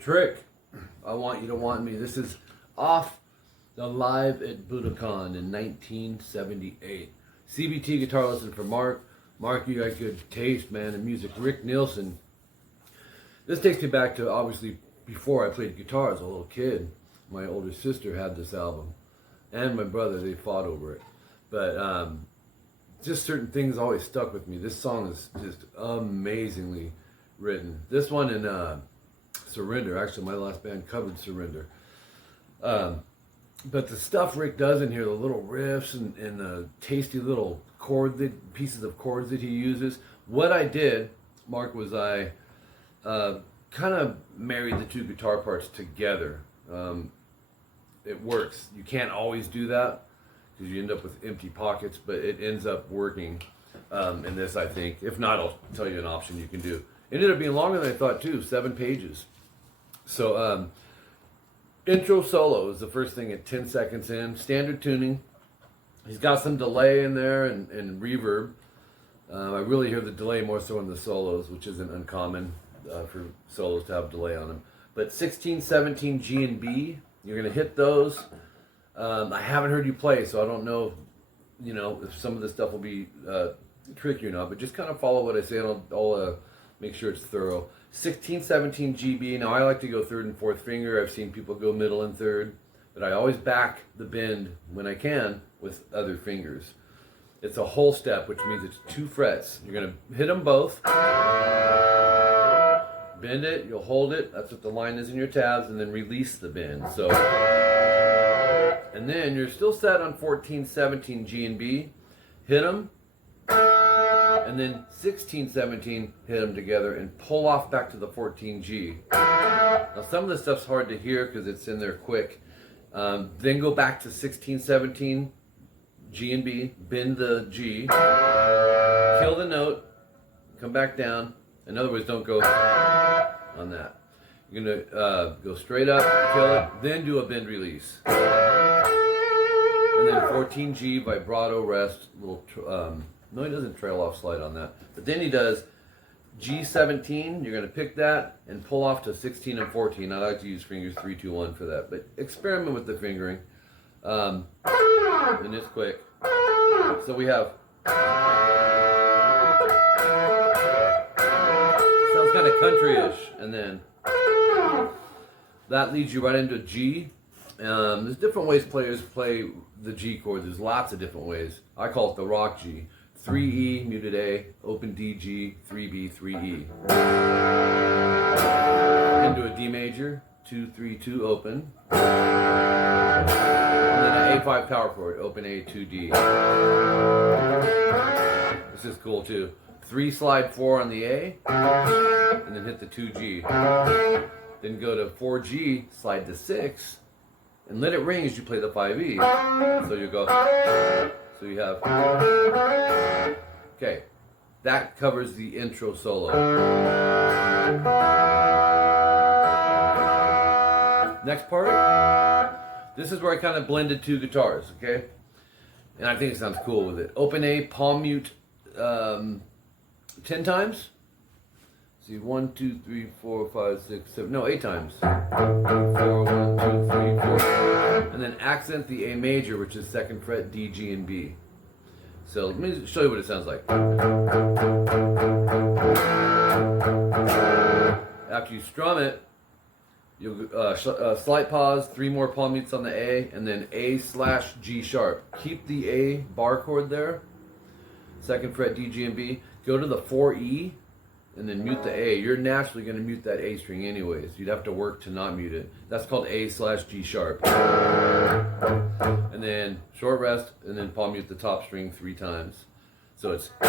Trick, I Want You to Want Me. This is off the Live at Budokan in 1978. CBT guitar lesson for Mark. Mark, you got good taste, man, in music. Rick Nielsen. This takes me back to, obviously, before I played guitar as a little kid. My older sister had this album. And my brother, they fought over it. But just certain things always stuck with me. This song is just amazingly written. This one in Surrender, actually my last band covered Surrender. But the stuff Rick does in here, the little riffs and the tasty little pieces of chords that he uses. What I did, Mark, was I kind of married the two guitar parts together. It works. You can't always do that because you end up with empty pockets, but it ends up working in this, I think. If not, I'll tell you an option you can do. It ended up being longer than I thought too, 7 pages. So intro solo is the first thing at 10 seconds in, standard tuning. He's got some delay in there and reverb. I really hear the delay more so in the solos, which isn't uncommon for solos to have delay on them. But 16, 17, G and B, you're gonna hit those. I haven't heard you play, so I don't know, if some of this stuff will be tricky or not, but just kind of follow what I say and I'll make sure it's thorough. 16, 17, GB. Now I like to go 3rd and 4th finger. I've seen people go middle and 3rd, but I always back the bend when I can with other fingers. It's a whole step, which means it's 2 frets. You're gonna hit them both, bend it, you'll hold it, that's what the line is in your tabs, and then release the bend. So, and then you're still set on 14, 17, G and B, hit them, and then 16, 17, hit them together and pull off back to the 14 G. Now some of this stuff's hard to hear because it's in there quick. Then go back to 16, 17, G and B, bend the G, kill the note, come back down. In other words, don't go on that. You're gonna go straight up, kill it, then do a bend release. And then 14 G, vibrato, rest, little, no, he doesn't trail off slide on that. But then he does G17, you're going to pick that and pull off to 16 and 14. I like to use fingers 3, 2, 1 for that. But experiment with the fingering. And it's quick. So we have... Sounds kind of country-ish. And then that leads you right into G. There's different ways players play the G chord. There's lots of different ways. I call it the rock G. 3E, muted A, open D, G, 3B, 3E. Into a D major, 2, 3, 2, open. And then an A5 power chord, open A, 2, D. This is cool too. 3 slide 4 on the A, and then hit the 2G. Then go to 4G, slide to 6, and let it ring as you play the 5E. So you go... So you have, okay, that covers the intro solo. Next part, this is where I kind of blended 2 guitars, okay? And I think it sounds cool with it. Open A, palm mute 10 times. See, 1, 2, 3, 4, 5, 6, 7, no, 8 times. 4, 1, 2, 3, 4. And then accent the A major, which is 2nd fret, D, G, and B. So let me show you what it sounds like. After you strum it, you'll slight pause, 3 more palm mutes on the A, and then A/G sharp. Keep the A bar chord there, 2nd fret, D, G, and B. Go to the 4E, and then mute the A. You're naturally going to mute that A string anyways. You'd have to work to not mute it. That's called A/G sharp. And then short rest, and then palm mute the top string 3 times. So it's... I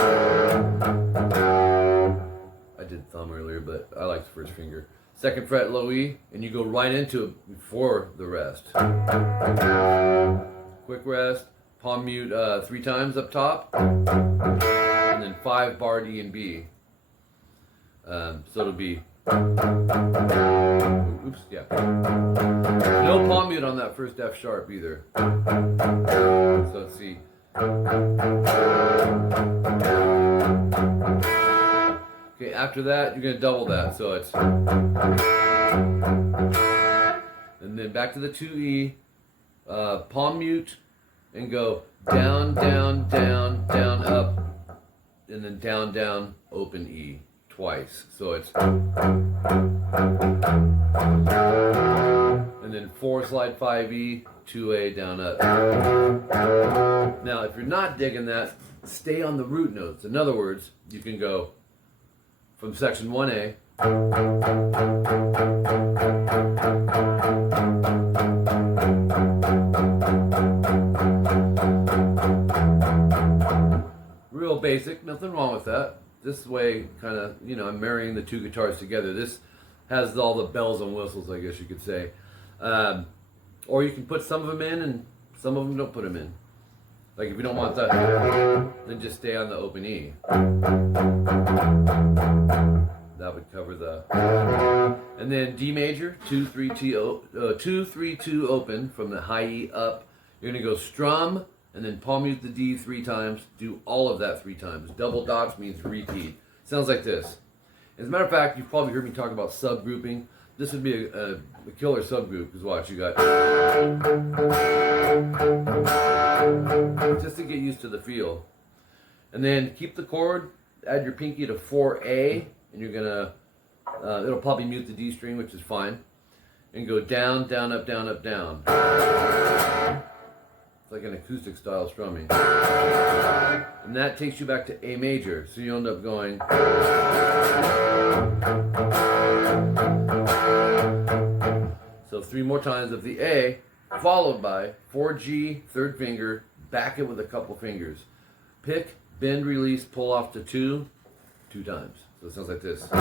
did thumb earlier, but I like the 1st finger. 2nd fret, low E, and you go right into it before the rest. Quick rest, palm mute 3 times up top, and then 5 bar D and B. So it'll be, oops, yeah. No palm mute on that 1st F sharp either. So let's see. Okay, after that, you're going to double that. So it's And then back to the 2E, palm mute, and go down, down, down, down, up, and then down, down, open E twice. So it's, and then 4 slide 5E, 2A, down, up. Now, if you're not digging that, stay on the root notes. In other words, you can go from section 1A, real basic, nothing wrong with that. This way, kind of, you know, I'm marrying the two guitars together. This has all the bells and whistles, I guess you could say. Or you can put some of them in and some of them don't put them in. Like if you don't want that, then just stay on the open E. That would cover the. And then D major, 2, 3, 2 open from the high E up. You're gonna go strum and then palm mute the D 3 times. Do all of that 3 times. Double dots means repeat. Sounds like this. As a matter of fact, you've probably heard me talk about subgrouping. This would be a killer subgroup, because watch, you got, just to get used to the feel. And then keep the chord, add your pinky to 4A, and you're gonna, it'll probably mute the D string, which is fine. And go down, down, up, down, up, down. It's like an acoustic style strumming. And that takes you back to A major, so you end up going. So 3 more times of the A, followed by 4G, 3rd finger, back it with a couple fingers. Pick, bend, release, pull off to 2 times. So it sounds like this. And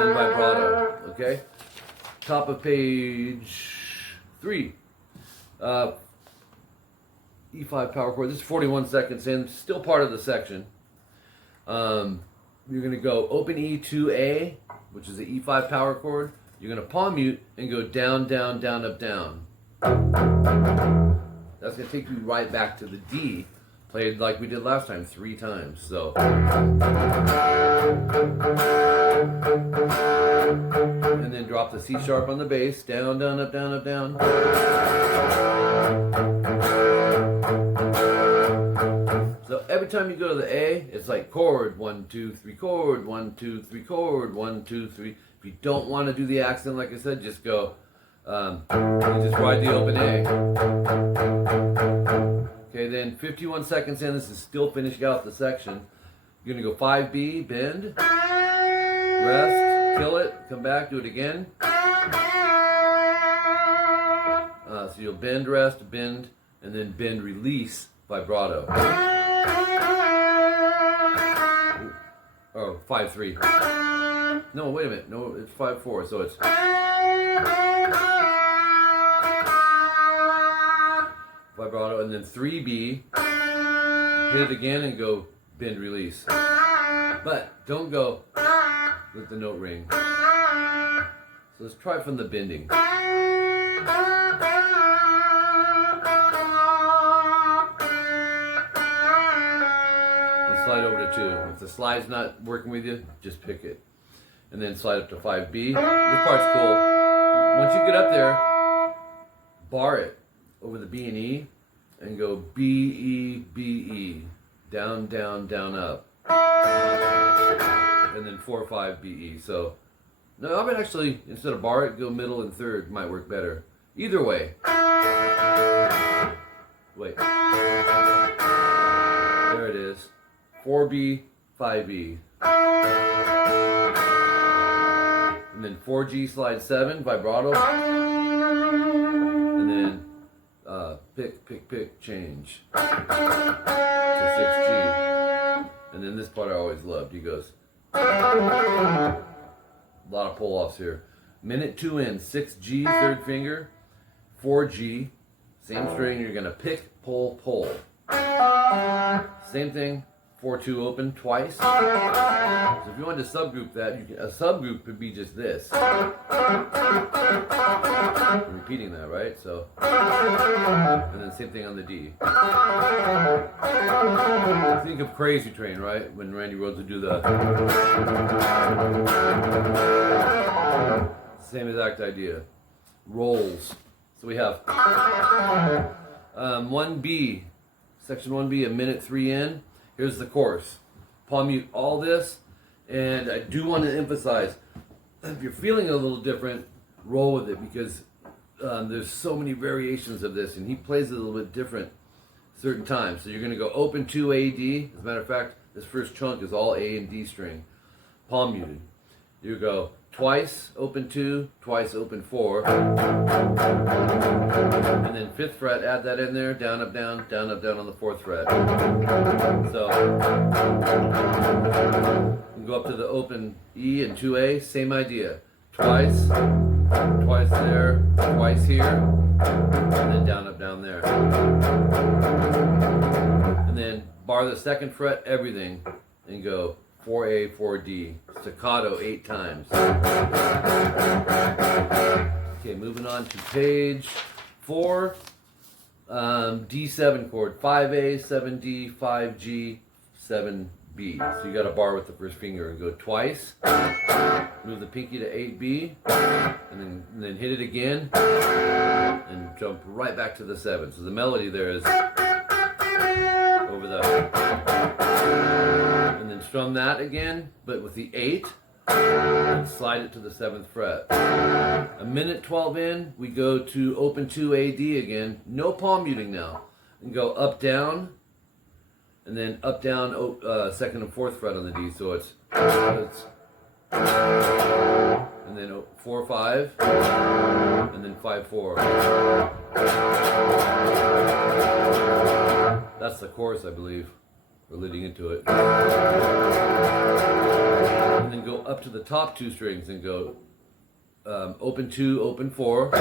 then vibrato, okay? Top of page 3. E5 power chord. This is 41 seconds in, still part of the section. You're going to go open E 2A, which is the E5 power chord. You're going to palm mute and go down, down, down, up, down. That's going to take you right back to the D, played like we did last time, 3 times. So, and then drop the C sharp on the bass, down, down, up, down, up, down. So every time you go to the A, it's like chord, 1, 2, 3, chord, 1, 2, 3, chord, 1, 2, 3. If you don't want to do the accent, like I said, just go, you just ride the open A. Okay, then 51 seconds in, this is still finishing out the section. You're going to go 5B, bend, rest, kill it, come back, do it again. So you'll bend, rest, bend, and then bend, release, vibrato. Oh, 5-3. No, wait a minute. No, it's 5-4. So it's vibrato, and then 3B. Hit it again and go bend, release. But don't go let the note ring. So let's try from the bending. Slide over to 2. If the slide's not working with you, just pick it. And then slide up to 5B. This part's cool. Once you get up there, bar it over the B and E and go B, E, B, E. Down, down, down, up. And then 4, 5, B, E. So, no, I would actually, instead of bar it, go middle and 3rd. Might work better. Either way. Wait. There it is. 4B, 5E. And then 4G slide 7, vibrato. And then pick, pick, pick, change. To 6G. And then this part I always loved. He goes. A lot of pull offs here. Minute 2 in, 6G, 3rd finger. 4G, same string, you're going to pick, pull, pull. Same thing. 4-2 open twice. So if you wanted to subgroup that, a subgroup could be just this. I'm repeating that, right? So, and then same thing on the D. Think of Crazy Train, right? When Randy Rhoads would do the same exact idea. Rolls. So we have 1B, section 1B, a minute 3 in. Here's the chorus. Palm mute all this, and I do want to emphasize, if you're feeling a little different, roll with it, because there's so many variations of this, and he plays it a little bit different certain times. So you're going to go open 2 A, D. As a matter of fact, this first chunk is all A and D string, palm muted. You go twice, open 2, twice, open 4. And then 5th fret, add that in there, down, up, down on the 4th fret. So, you go up to the open E and 2A, same idea. Twice there, twice here, and then down, up, down there. And then bar the 2nd fret, everything, and go 4A, 4D, staccato 8 times. Okay, moving on to page 4, D7 chord, 5A, 7D, 5G, 7B. So you got a bar with the first finger and go twice, move the pinky to 8B, and then hit it again, and jump right back to the 7. So the melody there is over the, and then strum that again, but with the 8, and slide it to the 7th fret. A minute 12 in, we go to open 2 A, D again, no palm muting now, and go up, down, and then up, down, 2nd and 4th fret on the D, so it's and then 4, 5, and then 5, 4. That's the chorus, I believe. We're leading into it. And then go up to the top 2 strings and go open 2, open 4.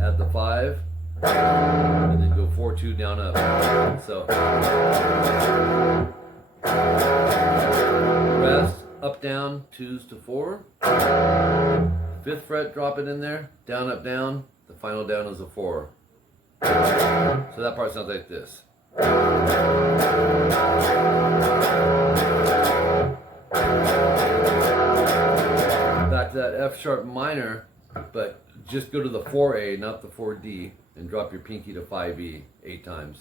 Add the 5. And then go 4, 2, down, up. So rest, up, down, 2s to 4. 5th fret, drop it in there. Down, up, down. The final down is a 4. So that part sounds like this. Back to that F sharp minor, but just go to the 4A, not the 4D, and drop your pinky to 5E 8 times.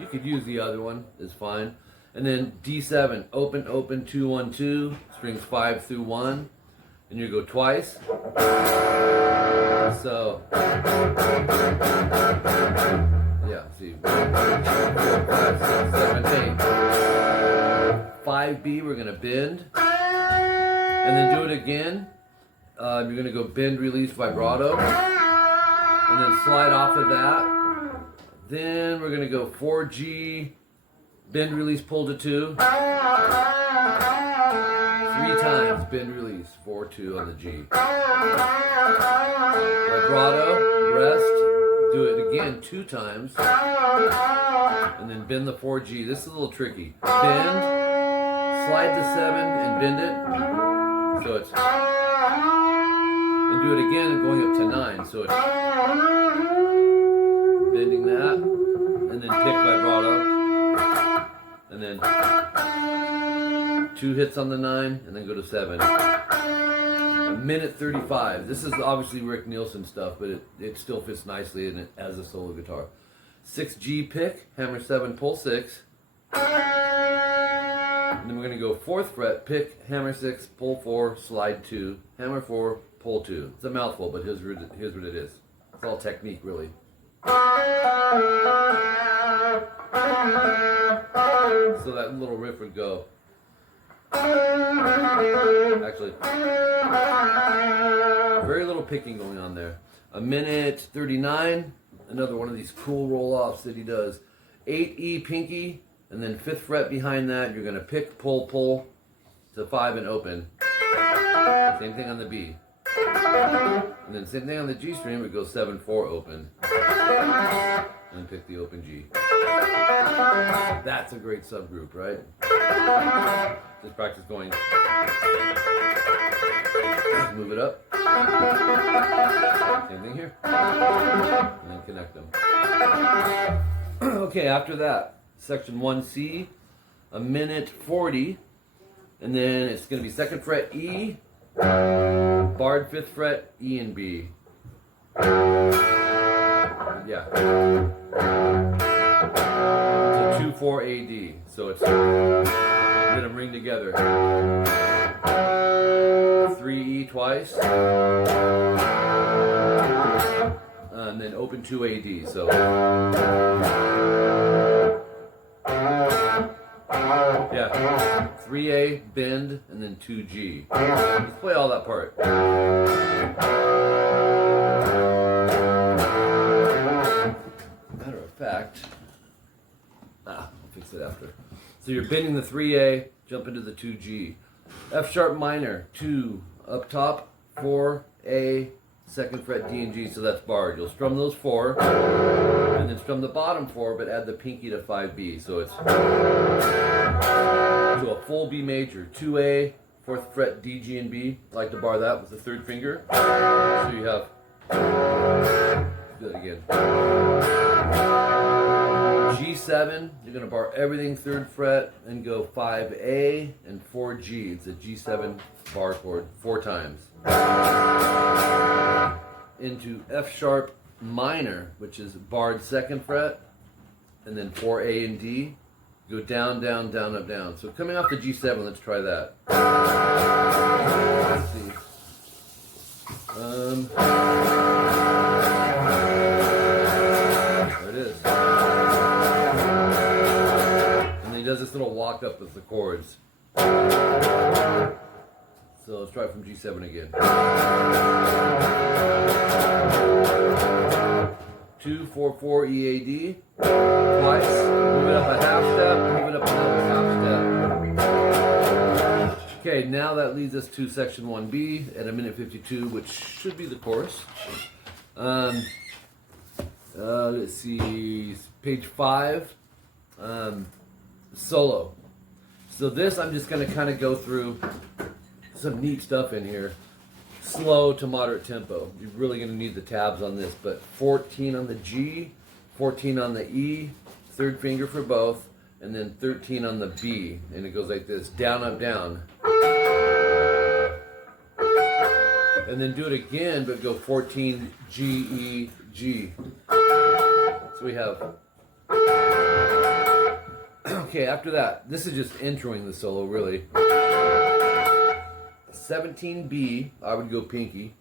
You could use the other one, it's fine. And then D7, open, open, 2, 1, 2, strings 5 through 1, and you go twice. So, yeah, see, 1, 2, 3, 4, 5, 6, 7, 8. 5B, we're gonna bend, and then do it again. You're gonna go bend, release, vibrato, and then slide off of that. Then we're gonna go 4G, bend, release, pull to 2. 3 times, bend, release, 4, 2 on the G. Vibrato, rest, do it again 2 times, and then bend the 4G. This is a little tricky. Bend, slide the 7 and bend it, so it's, and do it again going up to 9, so it's bending that, and then pick vibrato, and then 2 hits on the 9, and then go to 7. A minute 35. This is obviously Rick Nielsen stuff, but it still fits nicely in it as a solo guitar. 6G pick, hammer 7, pull 6. And then we're going to go 4th fret, pick, hammer 6, pull 4, slide 2, hammer 4, pull 2. It's a mouthful, but here's what it is. It's all technique, really. So that little riff would go. Actually, very little picking going on there. A minute 39, another one of these cool roll-offs that he does. 8E pinky, and then 5th fret behind that, you're going to pick, pull, pull to 5 and open. Same thing on the B. And then same thing on the G string, it goes 7, 4 open. and pick the open G. That's a great subgroup, right? Just practice going. Move it up. Same thing here. And then connect them. Okay, after that, section 1C, a minute 40. And then it's going to be 2nd fret E, barred 5th fret, E and B. Yeah. It's a 2-4 AD. So it's going to ring together. 3 E twice. And then open 2 AD. So. Yeah. 3A, bend, and then 2G. Let's play all that part. Matter of fact, I'll fix it after. So you're bending the 3A, jump into the 2G. F sharp minor, 2 up top, 4 A, 2nd fret D and G, so that's barred. You'll strum those 4, and then strum the bottom 4, but add the pinky to 5B. So it's to a full B major, 2A, 4th fret D, G, and B. I like to bar that with the 3rd finger. So you have, let's do that again. G7, you're going to bar everything 3rd fret and go 5A and 4G. It's a G7 bar chord 4 times. Into F sharp minor, which is barred 2nd fret, and then 4A and D. Go down, down, down, up, down. So coming off the G7, let's try that. Let's see. There it is. And he does this little walk up with the chords. So let's try it from G7 again. 2, 4, 4, E, A, D. Twice. Move it up a half step. Move it up another half step. Okay, now that leads us to section 1B at a minute 52, which should be the chorus. Let's see, page 5, solo. So this, I'm just going to kind of go through some neat stuff in here. Slow to moderate tempo. You're really going to need the tabs on this, but 14 on the G, 14 on the E, 3rd finger for both, and then 13 on the B, and it goes like this, down, up, down. And then do it again, but go 14, G, E, G. So we have, okay, after that, this is just entering the solo, really. 17B, I would go pinky,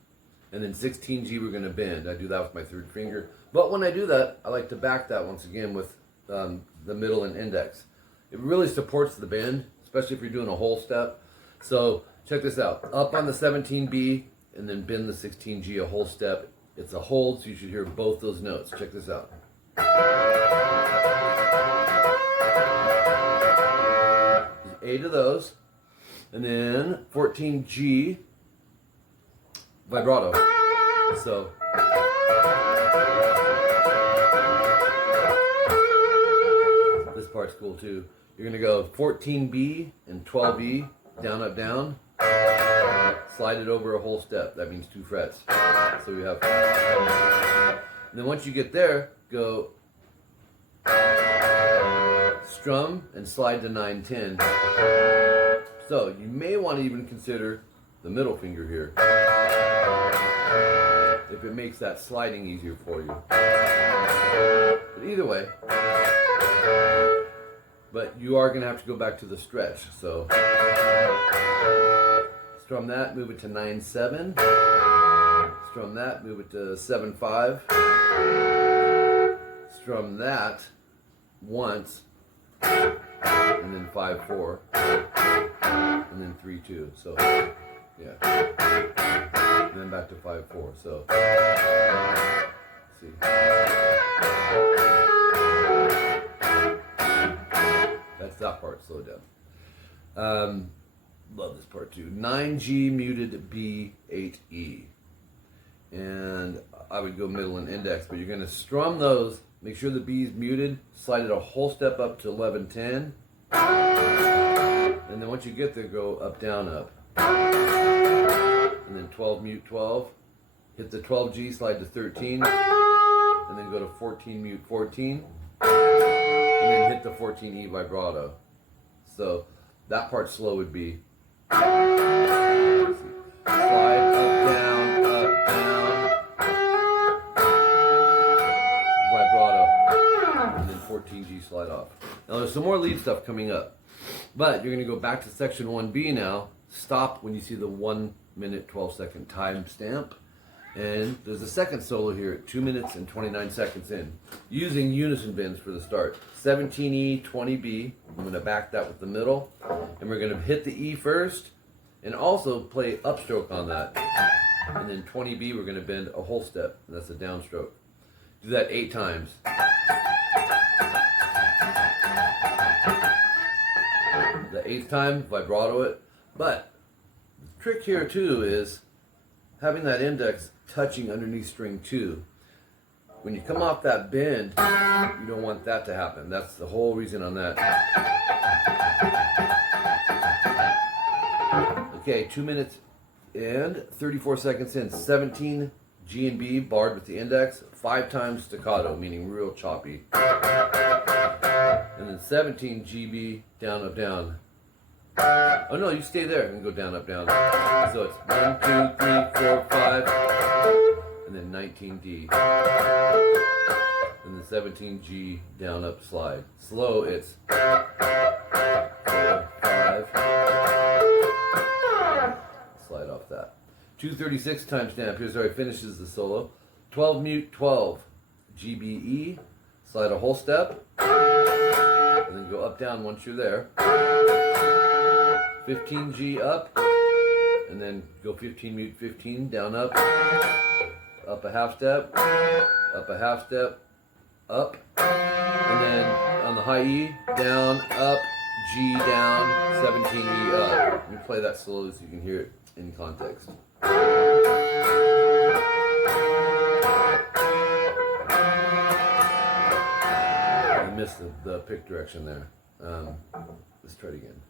and then 16G we're going to bend. I do that with my 3rd finger. But when I do that, I like to back that once again with the middle and index. It really supports the bend, especially if you're doing a whole step. So check this out. Up on the 17B, and then bend the 16G a whole step. It's a hold, so you should hear both those notes. Check this out. A to those. And then 14G, vibrato. So. This part's cool too. You're going to go 14B and 12E, down, up, down. Slide it over a whole step. That means 2 frets. So we have. And then once you get there, go strum and slide to 9, 10. So you may want to even consider the middle finger here, if it makes that sliding easier for you. But either way, but you are going to have to go back to the stretch. So strum that, move it to 9, 7. Strum that, move it to 7, 5. Strum that once, and then 5, 4. And then 3, 2. So, yeah. And then back to 5, 4. So, let's see. That's that part slowed down. Love this part too. 9G muted B, 8E. And I would go middle and index, but you're going to strum those Make sure the B is muted. Slide it a whole step up to 11-10. And then once you get there, go up, down, up. And then 12, mute 12. Hit the 12G, slide to 13. And then go to 14, mute 14. And then hit the 14E vibrato. So that part slow would be slide up, down, vibrato, and then 14G slide off. Now there's some more lead stuff coming up, but you're going to go back to section 1B now. Stop when you see the 1 minute 12 second time stamp. And there's a second solo here at 2 minutes and 29 seconds in, using unison bends for the start. 17E, 20B. I'm going to back that with the middle, and we're going to hit the E first, and also play upstroke on that. And then 20B, we're going to bend a whole step, and that's a downstroke. Do that 8 times. The 8th time, vibrato it. But the trick here too is having that index touching underneath string 2. When you come off that bend, you don't want that to happen. That's the whole reason on that. Okay, 2 minutes and 34 seconds in. 17 G and B barred with the index, 5 times staccato, meaning real choppy. And then 17 GB, down, up, down. Oh no, you stay there and go down, up, down. So it's 1, 2, 3, 4, 5, and then 19D. And then 17G, down, up, slide. Slow, it's 4, 5. Slide off that. 236 time stamp. Here's how he finishes the solo. 12 mute 12. GBE. Slide a whole step. And then go up down once you're there. 15G up. And then go 15 mute 15. Down up. Up a half step. Up a half step. Up. And then on the high E. Down, up, G down, 17E up. Let me play that slowly so you can hear it in context. I missed the pick direction there. Let's try it again.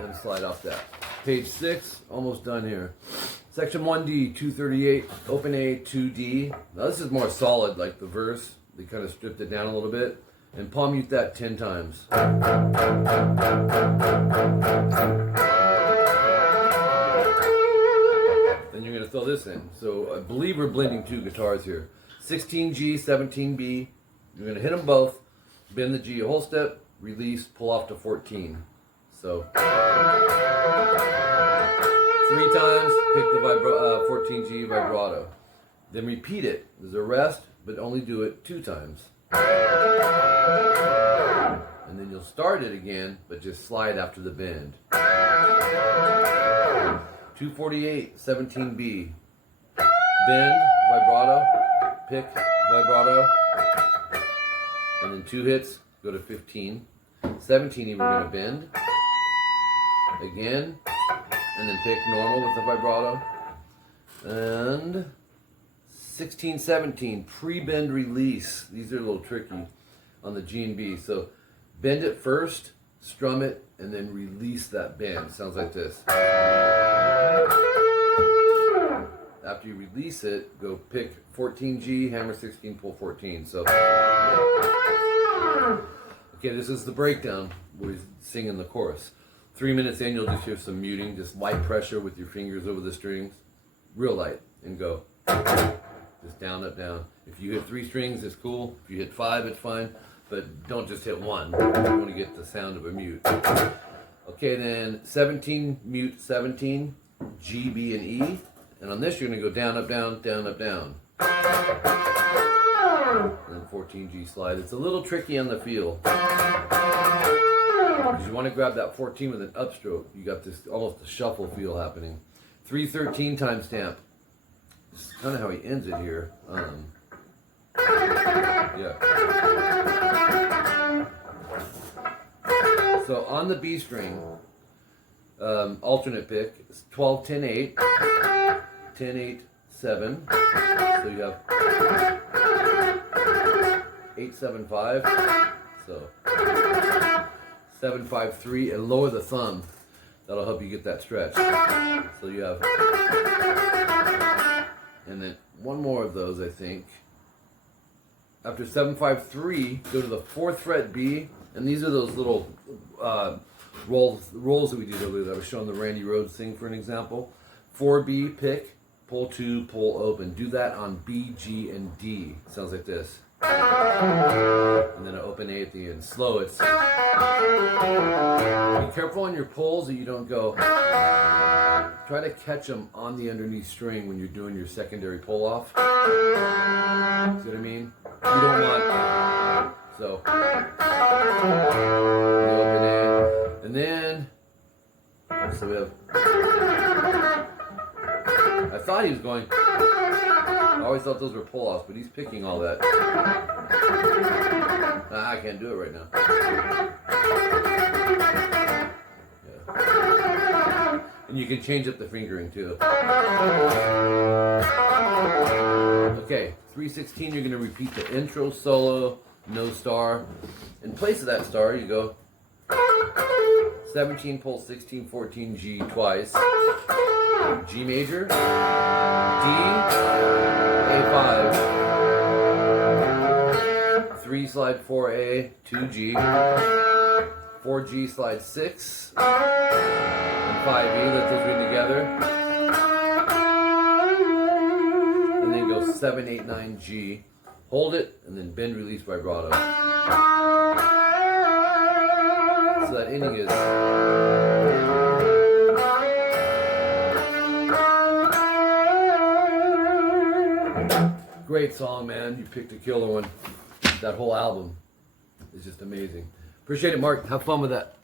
And slide off that. Page 6, almost done here. Section 1D, 238, open A, 2D. Now this is more solid, like the verse. They kind of stripped it down a little bit. And palm mute that 10 times. Then you're going to throw this in. So I believe we're blending 2 guitars here. 16G, 17B. You're going to hit them both. Bend the G a whole step. Release, pull off to 14. So 3 times, pick the 14G vibrato. Then repeat it. There's a rest, but only do it 2 times. And then you'll start it again, but just slide after the bend. 248, 17B. Bend, vibrato, pick, vibrato. And then 2 hits, go to 15. 17E we're going to bend. Again. And then pick normal with the vibrato. And 16, 17, pre-bend release. These are a little tricky on the G and B. So bend it first, strum it, and then release that bend. Sounds like this. After you release it, go pick 14G, hammer 16, pull 14. So, okay, this is the breakdown where he's singing the chorus. 3 minutes in, you'll just hear some muting, just light pressure with your fingers over the strings, real light, and go. Just down, up, down. If you hit 3 strings, it's cool. If you hit 5, it's fine. But don't just hit 1. You want to get the sound of a mute. Okay, then 17, mute 17, G, B, and E. And on this, you're going to go down, up, down, down, up, down. And then 14G slide. It's a little tricky on the feel. Because you want to grab that 14 with an upstroke. You got this almost a shuffle feel happening. 313 time stamp. This is kind of how he ends it here. Yeah. So on the B string, alternate pick. It's 12, 10, 8, 10, 8, 7. So you have 8, 7, 5. So 7, 5, 3, and lower the thumb. That'll help you get that stretch. So you have, and then one more of those, I think. After 7, 5, 3, go to the 4th fret B, and these are those little rolls that we did earlier that I was showing the Randy Rhoads thing for an example. 4B, pick, pull 2, pull open. Do that on B, G, and D. Sounds like this. And then an open A at the end. Slow, it's... Be careful on your pulls that you don't go... Try to catch them on the underneath string when you're doing your secondary pull off. See what I mean? You don't want... So... The open A. And then... So we have... I thought he was going... I always thought those were pull-offs, but he's picking all that. I can't do it right now. Yeah. And you can change up the fingering too. Okay, 3/16, you're going to repeat the intro solo, no star. In place of that star, you go 17, pull 16, 14, G twice. G major, D, A5, 3 slide 4A, 2G, 4G slide 6, and 5E, let those ring together, and then go 7, 8, 9, G, hold it, and then bend, release, vibrato. So that ending is... Great song, man. You picked a killer one. That whole album is just amazing. Appreciate it, Mark. Have fun with that.